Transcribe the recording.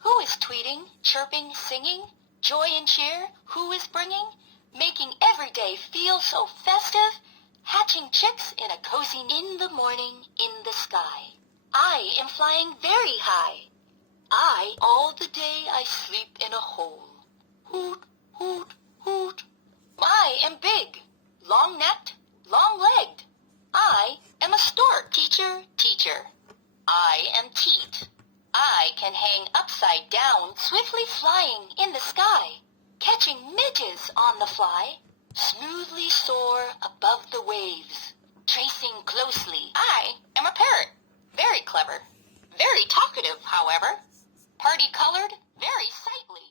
Who is tweeting, chirping, singing? Joy and cheer, who is bringing? Making every day feel so festive? Hatching chicks in a cozy in the morning in the sky. I am flying very high. All the day I sleep in a hole. Hoot, hoot, hoot. I am big, long-necked, long-legged. I am a stork. Teacher, teacher. I am Teat. I can hang upside down, swiftly flying in the sky, catching midges on the fly, smoothly soar above the waves, tracing closely. I am a parrot, very clever, very talkative, however, party-colored, very sightly.